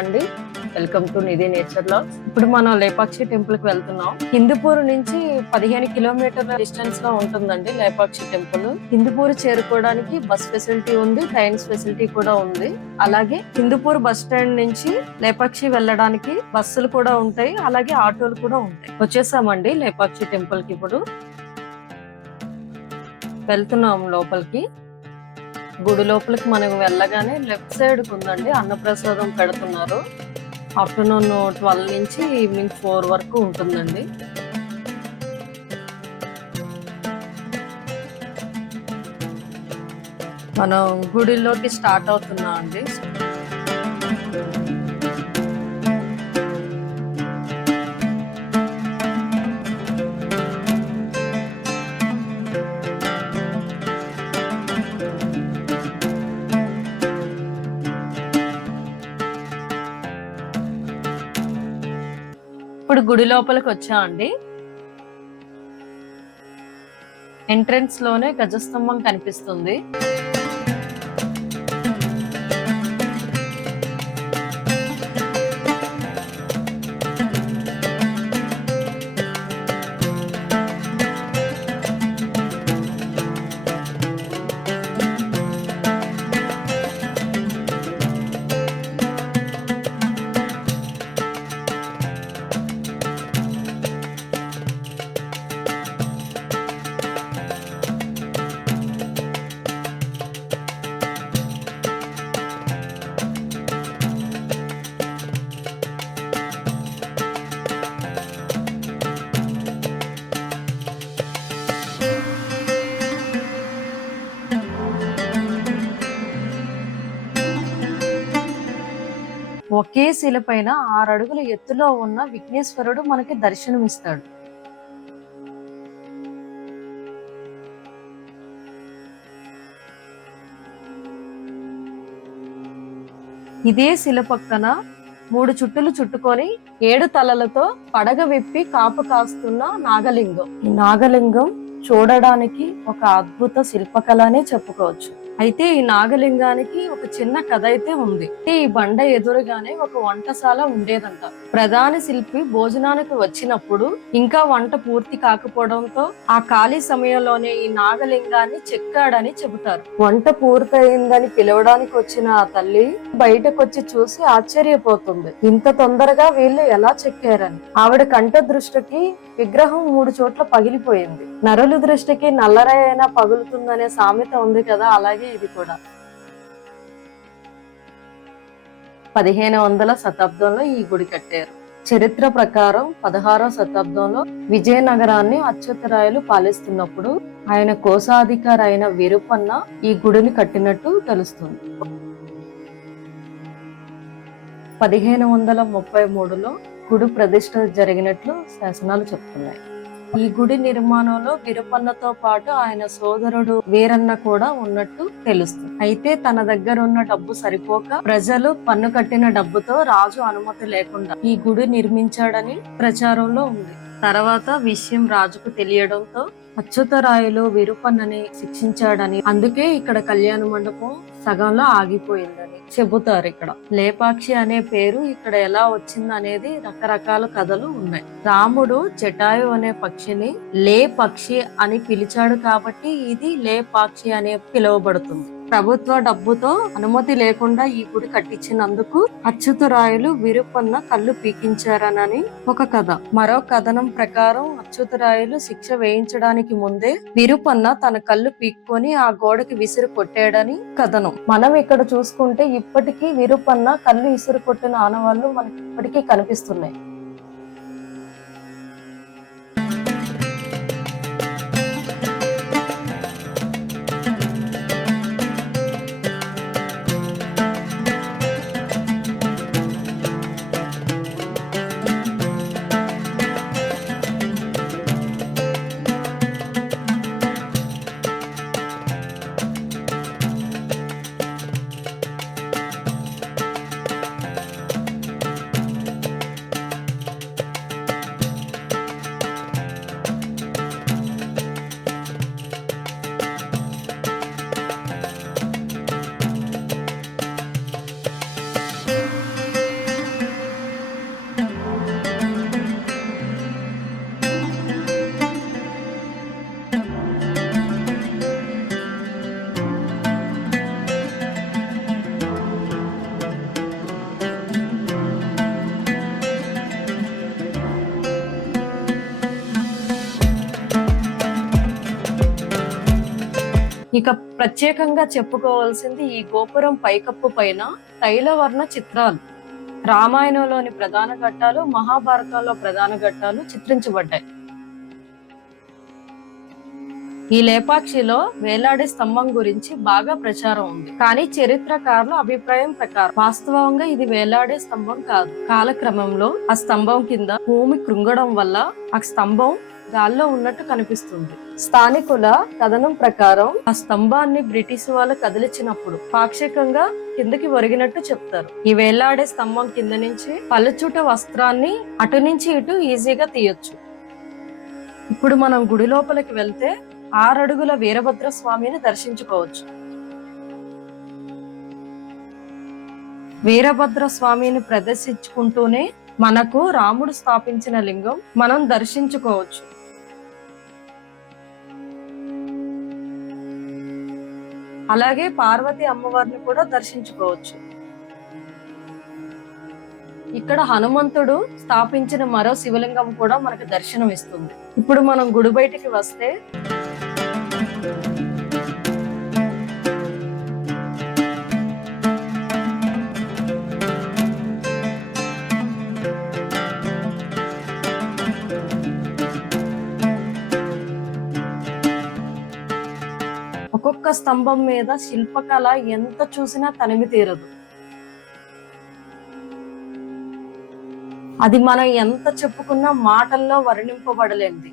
అండి, welcome to Nidhi nature లో. ఇప్పుడు మనం లేపాక్షి టెంపుల్ కి వెళ్తున్నాం. హిందూపూర్ నుంచి 15 కిలోమీటర్ల డిస్టెన్స్ లో ఉంటుందండి లేపాక్షి టెంపుల్. హిందూపూర్ చేరుకోవడానికి బస్ ఫెసిలిటీ ఉంది, ట్రైన్స్ ఫెసిలిటీ కూడా ఉంది. అలాగే హిందూపూర్ బస్ స్టాండ్ నుంచి లేపాక్షి వెళ్ళడానికి బస్సులు కూడా ఉంటాయి, అలాగే ఆటోలు కూడా ఉంటాయి. వచ్చేసామండి లేపాక్షి టెంపుల్ కి. ఇప్పుడు వెళ్తున్నాం లోపలికి. గుడి లోపలికి మనం వెళ్ళగానే లెఫ్ట్ సైడ్ ఉందండి అన్నప్రసాదం పెడుతున్నారు. ఆఫ్టర్నూన్ 12 నుంచి ఈవినింగ్ 4 వరకు ఉంటుందండి. మనం గుడిలోకి స్టార్ట్ అవుతున్నాం అండి. ఇప్పుడు గుడి లోపలికి వచ్చామండి. ఎంట్రన్స్ లోనే గజస్తంభం కనిపిస్తుంది. ఒకే శిల పైన 6 అడుగుల ఎత్తులో ఉన్న విఘ్నేశ్వరుడు మనకి దర్శనమిస్తాడు. ఇదే శిల పక్కన 3 చుట్టులు చుట్టుకొని 7 తలలతో పడగ విప్పి కాపు కాస్తున్న నాగలింగం. ఈ నాగలింగం చూడడానికి ఒక అద్భుత శిల్పకళనే చెప్పుకోవచ్చు. అయితే ఈ నాగలింగానికి ఒక చిన్న కథ అయితే ఉంది. ఈ బండ ఎదురుగానే ఒక వంటశాల ఉండేదంట. ప్రధాన శిల్పి భోజనానికి వచ్చినప్పుడు ఇంకా వంట పూర్తి కాకపోవడంతో ఆ ఖాళీ సమయంలోనే ఈ నాగలింగాన్ని చెక్కాడని చెబుతారు. వంట పూర్తయిందని పిలవడానికి వచ్చిన ఆ తల్లి బయటకొచ్చి చూసి ఆశ్చర్యపోతుంది. ఇంత తొందరగా వీళ్ళు ఎలా చెక్కారని. ఆవిడ కంట దృష్టికి విగ్రహం 3 చోట్ల పగిలిపోయింది. నరుల దృష్టికి నల్లరాయి అయినా పగులుతుందనే సామెత ఉంది కదా, అలాగే ఇది కూడా. 1500వ శతాబ్దంలో ఈ గుడి కట్టారు. చరిత్ర ప్రకారం 16వ శతాబ్దంలో విజయనగరాన్ని అచ్యుతరాయలు పాలిస్తున్నప్పుడు ఆయన కోశాధికారి అయిన విరుపన్న ఈ గుడిని కట్టినట్టు తెలుస్తుంది. 1533లో గుడి ప్రతిష్ఠ జరిగినట్లు శాసనాలు చెప్తున్నాయి. ఈ గుడి నిర్మాణంలో విరుపన్నతో పాటు ఆయన సోదరుడు వీరన్న కూడా ఉన్నట్టు తెలుస్తుంది. అయితే తన దగ్గర ఉన్న డబ్బు సరిపోక ప్రజలు పన్ను కట్టిన డబ్బుతో రాజు అనుమతి లేకుండా ఈ గుడి నిర్మించాడని ప్రచారంలో ఉంది. తర్వాత విషయం రాజుకు తెలియడంతో అచ్యుతరాయలు విరుపన్నని శిక్షించాడని, అందుకే ఇక్కడ కళ్యాణ మండపం సగంలో ఆగిపోయిందని చెబుతారు. ఇక్కడ లేపాక్షి అనే పేరు ఇక్కడ ఎలా వచ్చింది అనేది రకరకాల కథలు ఉన్నాయి. రాముడు జటాయు అనే పక్షిని లే పక్షి అని పిలిచాడు కాబట్టి ఇది లేపాక్షి అనే పిలువబడుతుంది. ప్రభుత్వ డబ్బుతో అనుమతి లేకుండా ఈ గుడి కట్టించినందుకు అచ్యుతరాయలు విరుపన్న కళ్ళు పీకించారనని ఒక కథ. మరో కథనం ప్రకారం అచ్యుతరాయలు శిక్ష వేయించడానికి ముందే విరుపన్న తన కళ్ళు పీక్కొని ఆ గోడకి విసిరి కొట్టాడని కథనం. మనం ఇక్కడ చూసుకుంటే ఇప్పటికీ విరుపన్న కళ్ళు విసిరి కొట్టిన ఆనవాళ్లు మనకి ఇప్పటికీ కనిపిస్తున్నాయి. ఇక ప్రత్యేకంగా చెప్పుకోవాల్సింది ఈ గోపురం పైకప్పు పైన తైలవర్ణ చిత్రాలు. రామాయణంలోని ప్రధాన ఘట్టాలు, మహాభారతంలో ప్రధాన ఘట్టాలు చిత్రించబడ్డాయి. ఈ లేపాక్షిలో వేలాడే స్తంభం గురించి బాగా ప్రచారం ఉంది. కానీ చరిత్రకారుల అభిప్రాయం ప్రకారం వాస్తవంగా ఇది వేలాడే స్తంభం కాదు. కాలక్రమంలో ఆ స్తంభం కింద భూమి కృంగడం వల్ల ఆ స్తంభం గాల్లో ఉన్నట్టు కనిపిస్తుంది. స్థానికుల కథనం ప్రకారం ఆ స్తంభాన్ని బ్రిటిష్ వాళ్ళు కదిలించినప్పుడు పాక్షికంగా కిందకి ఒరిగినట్టు చెప్తారు. ఈ వేలాడే స్తంభం కింద నుంచి పలుచుట వస్త్రాన్ని అటు నుంచి ఇటు ఈజీగా తీయొచ్చు. ఇప్పుడు మనం గుడి లోపలికి వెళ్తే 6 అడుగుల వీరభద్ర స్వామిని దర్శించుకోవచ్చు. వీరభద్ర స్వామిని ప్రదర్శించుకుంటూనే మనకు రాముడు స్థాపించిన లింగం మనం దర్శించుకోవచ్చు. అలాగే పార్వతి అమ్మవారిని కూడా దర్శించుకోవచ్చు. ఇక్కడ హనుమంతుడు స్థాపించిన మరో శివలింగం కూడా మనకు దర్శనం ఇస్తుంది. ఇప్పుడు మనం గుడి బయటికి వస్తే ఒక్కొక్క స్తంభం మీద శిల్పకళ ఎంత చూసినా తనివి తీరదు. అది మనం ఎంత చెప్పుకున్నా మాటల్లో వర్ణింపబడలేనిది.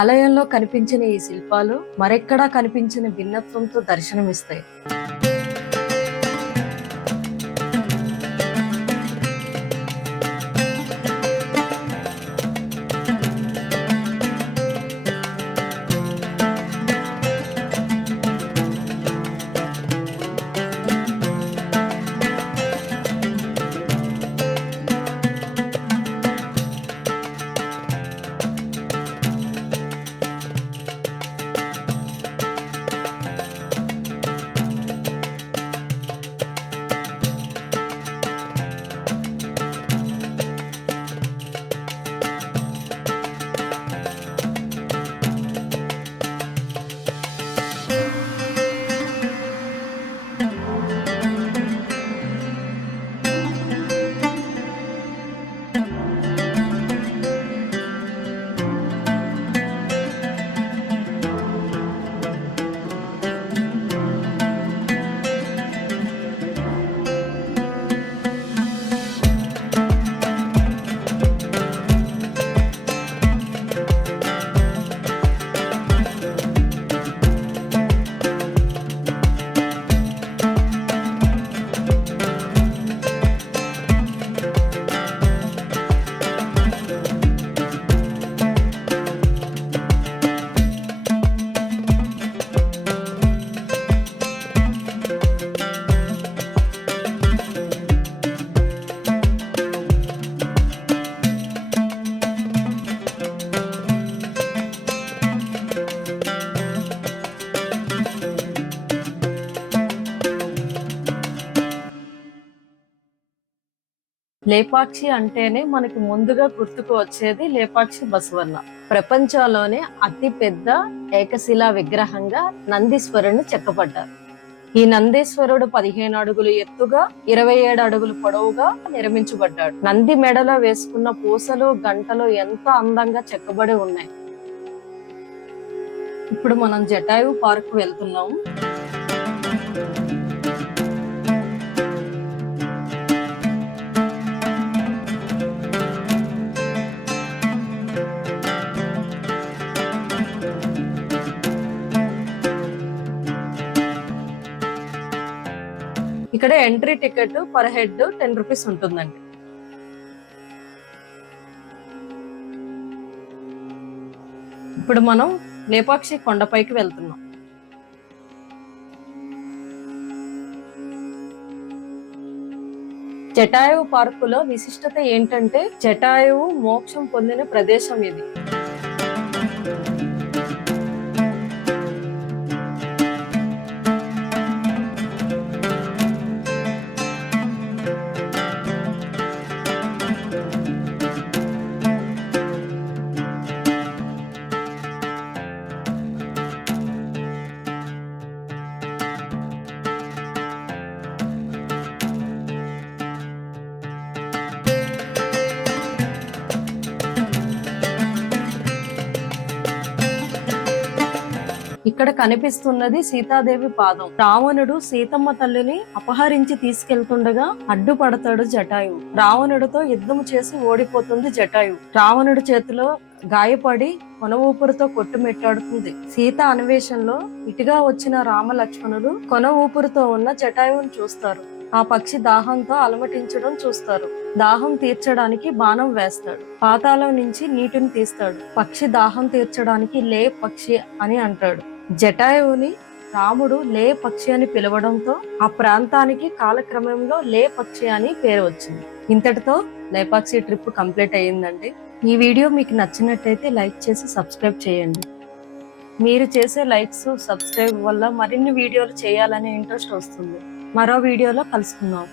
ఆలయంలో కనిపించిన ఈ శిల్పాలు మరెక్కడా కనిపించిన భిన్నత్వంతో దర్శనమిస్తాయి. లేపాక్షి అంటేనే మనకి ముందుగా గుర్తుకు వచ్చేది లేపాక్షి బసవన్న. ప్రపంచంలోనే అతి పెద్ద ఏకశిలా విగ్రహంగా నందీశ్వరుని చెక్కబడ్డారు. ఈ నందీశ్వరుడు 15 అడుగులు ఎత్తుగా 27 అడుగులు పొడవుగా నిర్మించబడ్డాడు. నంది మెడలో వేసుకున్న పూసలు గంటలు ఎంతో అందంగా చెక్కబడి ఉన్నాయి. ఇప్పుడు మనం జటాయు పార్క్ వెళ్తున్నాము. ఇక్కడ entry ticket per head 10 rupees ఉంటుందండి. ఇప్పుడు మనం లేపాక్షి కొండపైకి వెళ్తున్నాం. జటాయువు పార్కులో విశిష్టత ఏంటంటే జటాయువు మోక్షం పొందిన ప్రదేశం ఇది. ఇక్కడ కనిపిస్తున్నది సీతాదేవి పాదం. రావణుడు సీతమ్మ తల్లిని అపహరించి తీసుకెళ్తుండగా అడ్డుపడతాడు జటాయువు. రావణుడితో యుద్ధం చేసి ఓడిపోతుంది జటాయువు. రావణుడి చేతిలో గాయపడి కొన ఊపిరితో కొట్టుమిట్టాడుతుంది. సీత అన్వేషణలో ఇటుగా వచ్చిన రామ లక్ష్మణులు కొన ఊపిరితో ఉన్న జటాయువును చూస్తారు. ఆ పక్షి దాహంతో అలమటించడం చూస్తారు. దాహం తీర్చడానికి బాణం వేస్తాడు. పాతాళం నుంచి నీటిని తీస్తాడు. పక్షి దాహం తీర్చడానికి లే పక్షి అని అంటాడు. జటాయువుని రాముడు లే పక్షి అని పిలవడంతో ఆ ప్రాంతానికి కాలక్రమంలో లే పక్షి అని పేరు వచ్చింది. ఇంతటితో లేపాక్షి ట్రిప్ కంప్లీట్ అయ్యిందండి. ఈ వీడియో మీకు నచ్చినట్టయితే లైక్ చేసి సబ్స్క్రైబ్ చేయండి. మీరు చేసే లైక్స్ సబ్స్క్రైబ్ వల్ల మరిన్ని వీడియోలు చేయాలనే ఇంట్రెస్ట్ వస్తుంది. మరో వీడియోలో కలుసుకుందాం.